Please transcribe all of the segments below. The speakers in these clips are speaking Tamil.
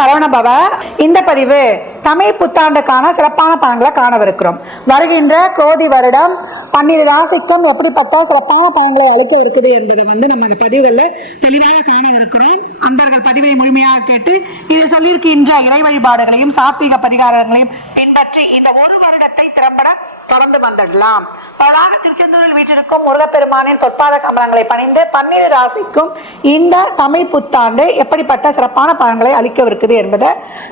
சரவணபவ. இந்த பதிவு தமிழ் புத்தாண்டுக்கான சிறப்பான பலன்களை காணவிருக்கிறோம். வருகின்ற குரோதி வருடம் 12 ராசிக்கும் எப்படிப்பட்ட சிறப்பான பலன்களை அளிக்க இருக்குது என்பதை நம்ம இந்த பதிவுகளில் தெளிவாக காணவிருக்கிறோம். அன்பர்கள் பதிவை முழுமையாக கேட்டு இது சொல்லியிருக்கின்ற இறை வழிபாடுகளையும் சாத்வீக பரிகாரங்களையும் பின்பற்றி இந்த ஒரு வருடத்தை திறம்பட தொடர்ந்து வந்துடலாம். பலராக திருச்செந்தூரில் வீற்றிருக்கும் முருகப்பெருமானின் பொற்பாத கமலங்களை பணிந்து 12 ராசிக்கும் இந்த தமிழ் புத்தாண்டு எப்படிப்பட்ட சிறப்பான பலன்களை அளிக்கவிருக்குது என்பதை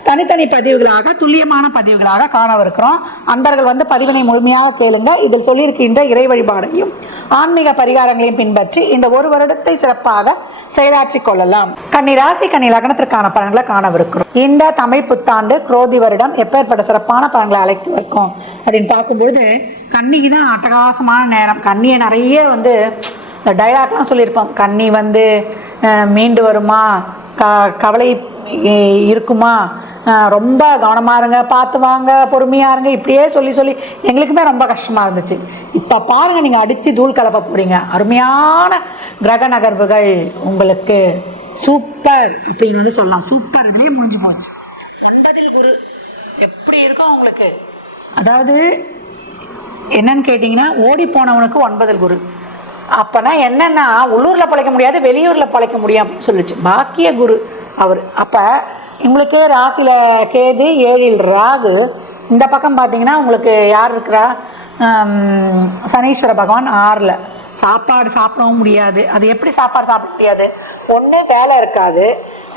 தனித்தனி பதிவுகளாக துல்லியமான பதிவுகளாக காணவிருக்கிறோம். அன்பர்கள் பதிவினை முழுமையாக கேளுங்க. இதில் சொல்லியிருக்கின்ற இறை வழிபாடையும் ஆன்மீக பரிகாரங்களையும் பின்பற்றி இந்த ஒரு வருடத்தை சிறப்பாக செயலாற்றிக் கொள்ளலாம். கன்னி ராசி கன்னி லக்னத்திற்கான பலன்களை காணவிருக்கிறோம். இந்த தமிழ் புத்தாண்டு குரோதி வருடம் எப்பேற்பட்ட சிறப்பான பலன்களை அழைத்து வைக்கும் அப்படின்னு பார்க்கும்பொழுது கன்னிக்கு தான் அட்டகாசமான நேரம். கன்னியை நிறைய டைலாக்லாம் சொல்லியிருப்போம். கன்னி மீண்டு வருமா, கவலை இருக்குமா, ரொம்ப கவனமா இருங்க, பார்த்து வாங்க, பொறுமையா இருங்க, இப்படியே சொல்லி சொல்லி எங்களுக்குமே ரொம்ப கஷ்டமா இருந்துச்சு. இப்ப பாருங்க, நீங்க அடிச்சு தூள் கலப்ப போறீங்க. அருமையான கிரக நகர்வுகள் உங்களுக்கு சூப்பர் அப்படின்னு சொல்லலாம். சூப்பர் இதுலயே முடிஞ்சு போச்சு. 9 குரு எப்படி இருக்கும் உங்களுக்கு? அதாவது என்னன்னு கேட்டீங்கன்னா, ஓடி போனவனுக்கு 9 குரு. அப்பனா என்னன்னா, உள்ளூர்ல பழைக்க முடியாது, வெளியூர்ல பழைக்க முடியும் அப்படின்னு சொல்லிச்சு பாக்கிய குரு அவர். அப்ப உங்களுக்கு ராசியில கேது, 7 ராகு. இந்த பக்கம் பார்த்தீங்கன்னா உங்களுக்கு யார் இருக்கிறா? சனீஸ்வர பகவான் 6. சாப்பாடு சாப்பிடவும் முடியாது. அது எப்படி சாப்பாடு சாப்பிட முடியாது? ஒன்று வேலை இருக்காது,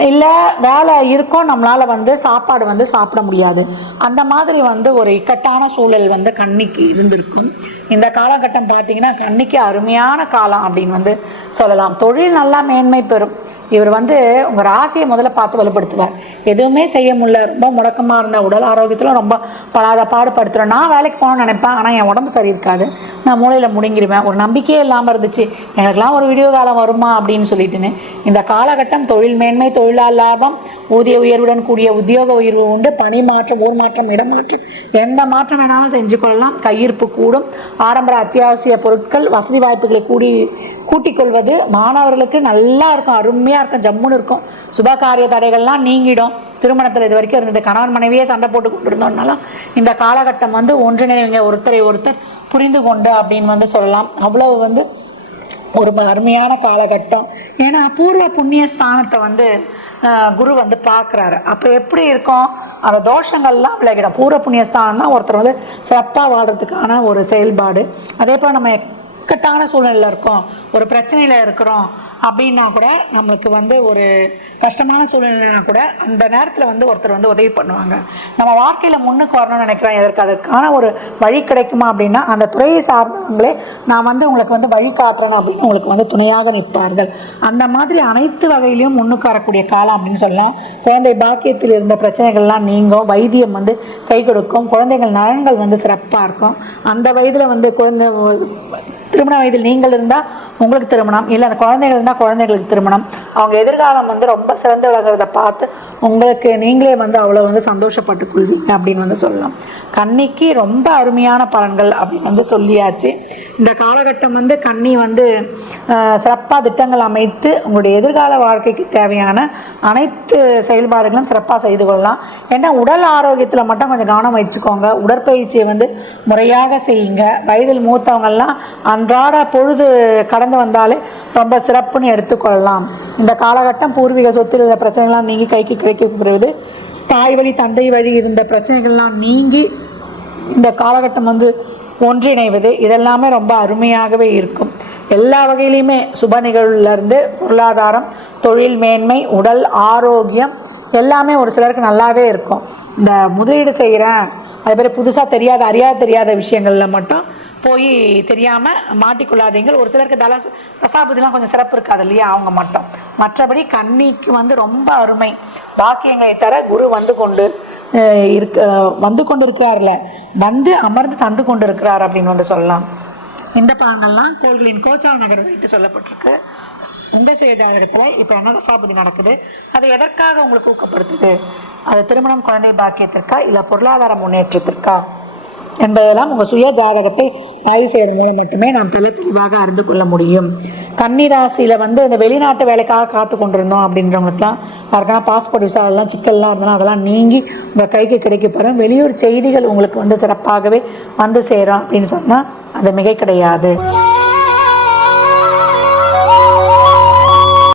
இல்லை வேலை இருக்கும், நம்மளால சாப்பாடு சாப்பிட முடியாது. அந்த மாதிரி ஒரு இக்கட்டான சூழல் கன்னிக்கு இருந்திருக்கும். இந்த காலகட்டம் பார்த்தீங்கன்னா கன்னிக்கு அருமையான காலம் அப்படின்னு சொல்லலாம். தொழில் நல்லா மேன்மை பெறும். இவர் உங்கள் ராசியை முதல்ல பார்த்து வலுப்படுத்துவார். எதுவுமே செய்ய முடியல, ரொம்ப முடக்கமாக இருந்த உடல் ஆரோக்கியத்தில் ரொம்ப பாடுபடுத்துகிறேன். நான் வேலைக்கு போகணும்னு நினைப்பேன், ஆனால் என் உடம்பு சரி இருக்காது, நான் மூளையில் முடங்கிடுவேன், ஒரு நம்பிக்கையே இல்லாமல் இருந்துச்சு, எனக்குலாம் ஒரு விடிவு காலம் வருமா அப்படின்னு சொல்லிட்டுன்னு. இந்த காலகட்டம் தொழில் மேன்மை, தொழிலாளர் லாபம், ஊதிய உயர்வுடன் கூடிய உத்தியோக உயர்வு உண்டு, பணி மாற்றம், ஊர் மாற்றம், இடமாற்றம், எந்த மாற்றம் வேணாலும் செஞ்சு கொள்ளலாம். கையிருப்பு கூடும். ஆடம்பர அத்தியாவசிய பொருட்கள், வசதி வாய்ப்புகளை கூட்டிக் கொள்வது மாணவர்களுக்கு நல்லா இருக்கும், அருமையாக இருக்கும், ஜம்முன்னு இருக்கும். சுபகாரிய தடைகள்லாம் நீங்கிடும். திருமணத்தில் இது வரைக்கும் இருந்தது கணவன் மனைவியே சண்டை போட்டு கொண்டிருந்தோம்னாலும் இந்த காலகட்டம் ஒன்றிணைங்க, ஒருத்தரை ஒருத்தர் புரிந்து கொண்டு அப்படின்னு சொல்லலாம். அவ்வளவு ஒரு அருமையான காலகட்டம். ஏன்னா பூர்வ புண்ணிய ஸ்தானத்தை குரு பார்க்குறாரு. அப்போ எப்படி இருக்கும்? அந்த தோஷங்கள்லாம் விலகிடும். பூர்வ புண்ணிய ஸ்தானம்னா ஒருத்தர் சிறப்பாக வாழ்றதுக்கான ஒரு செயல்பாடு. அதே போல் நம்ம இக்கட்டான சூழ்நிலையில் இருக்கோம், ஒரு பிரச்சனையில் இருக்கிறோம் அப்படின்னா கூட, நம்மளுக்கு ஒரு கஷ்டமான சூழ்நிலைனா கூட அந்த நேரத்தில் ஒருத்தர் உதவி பண்ணுவாங்க. நம்ம வாழ்க்கையில் முன்னுக்கு வரணும்னு நினைக்கிறோம், அதற்கான ஒரு வழி கிடைக்குமா அப்படின்னா அந்த துறையை சார்ந்தவங்களே நான் உங்களுக்கு வழி காட்டுறேன் அப்படின்னு உங்களுக்கு துணையாக நிற்பார்கள். அந்த மாதிரி அனைத்து வகையிலையும் முன்னுக்கு வரக்கூடிய காலம் அப்படின்னு சொல்லலாம். குழந்தை பாக்கியத்தில் இருந்த பிரச்சனைகள்லாம் நீங்கும். வைத்தியம் கை கொடுக்கும். குழந்தைகள் நலன்கள் சிறப்பாக இருக்கும். அந்த வயதில் குழந்தை திருமண வயதில் நீங்கள் இருந்தால் உங்களுக்கு திருமணம், இல்லை அந்த குழந்தைகள் இருந்தால் குழந்தைகளுக்கு திருமணம். அவங்க எதிர்காலம் ரொம்ப சிறந்து விளங்குறத பார்த்து உங்களுக்கு நீங்களே அவ்வளோ சந்தோஷப்பட்டு கொள்வீங்க அப்படின்னு சொல்லலாம். கன்னிக்கு ரொம்ப அருமையான பலன்கள் அப்படின்னு சொல்லியாச்சு. இந்த காலகட்டம் கன்னி சிறப்பாக திட்டங்கள் அமைத்து உங்களுடைய எதிர்கால வாழ்க்கைக்கு தேவையான அனைத்து செயல்பாடுகளும் சிறப்பாக செய்து கொள்ளலாம். ஏன்னா உடல் ஆரோக்கியத்தில் மட்டும் கொஞ்சம் கவனம் வச்சுக்கோங்க. உடற்பயிற்சியை முறையாக செய்யுங்க. வயதில் மூத்தவங்கள்லாம் அன்றாட பொழுது கடந்து வந்தாலே ரொம்ப சிறப்புன்னு எடுத்துக்கொள்ளலாம். இந்த காலகட்டம் பூர்வீக சொத்தில் இருந்த பிரச்சனைகள்லாம் நீங்கி கைக்கு கிடைக்கப்படுவது, தாய் வழி தந்தை வழி இருந்த பிரச்சனைகள்லாம் நீங்கி இந்த காலகட்டம் ஒன்றிணைவது, இதெல்லாமே ரொம்ப அருமையாகவே இருக்கும். எல்லா வகையிலையுமே சுப நிகழ்வுலேருந்து பொருளாதாரம், தொழில் மேன்மை, உடல் ஆரோக்கியம் எல்லாமே ஒரு சிலருக்கு நல்லாவே இருக்கும். இந்த முதலீடு செய்கிறேன், அதே மாதிரி புதுசாக தெரியாத விஷயங்களில் மட்டும் போய் தெரியாமல் மாட்டிக்கொள்ளாதீங்க. ஒரு சிலருக்கு தசாபதிலாம் கொஞ்சம் சிறப்பு இருக்காது இல்லையா, அவங்க மட்டும். மற்றபடி கன்னிக்கு ரொம்ப அருமை. பாக்கியங்களை தர குரு கொண்டிருக்கிறார்ல, அமர்ந்து தந்து கொண்டு இருக்கிறார் அப்படின்னு சொல்லலாம். இந்த பலன்கள்லாம் கோள்களின் கோச்சார நகர் வைத்து சொல்லப்பட்டிருக்கு. உங்கள் சுய ஜாதகத்தில் இப்போ என்ன தசாபதி நடக்குது, அது எதற்காக உங்களுக்கு ஊக்கப்படுத்துது? அது திருமணம், குழந்தை பாக்கியத்திற்கா, இல்லை பொருளாதார முன்னேற்றத்திற்கா? என்பதெல்லாம் உங்கள் சுய ஜாதகத்தை ஆய்வு செய்வதன் மூலம் மட்டுமே நாம் தெளிவாக அறிந்து கொள்ள முடியும். கன்னிராசியில் வந்து இந்த வெளிநாட்டு வேலைக்காக காத்து கொண்டிருந்தோம் அப்படின்றவங்களுக்குலாம் யாருக்கான பாஸ்போர்ட் விசா அதெல்லாம் சிக்கல்லாம் இருந்தாலும் அதெல்லாம் நீங்கி உங்கள் கைக்கு கிடைக்க போகிறோம். வெளியூர் செய்திகள் உங்களுக்கு வந்து சிறப்பாகவே வந்து சேரும் அப்படின்னு சொன்னால் அது மிகை கிடையாது.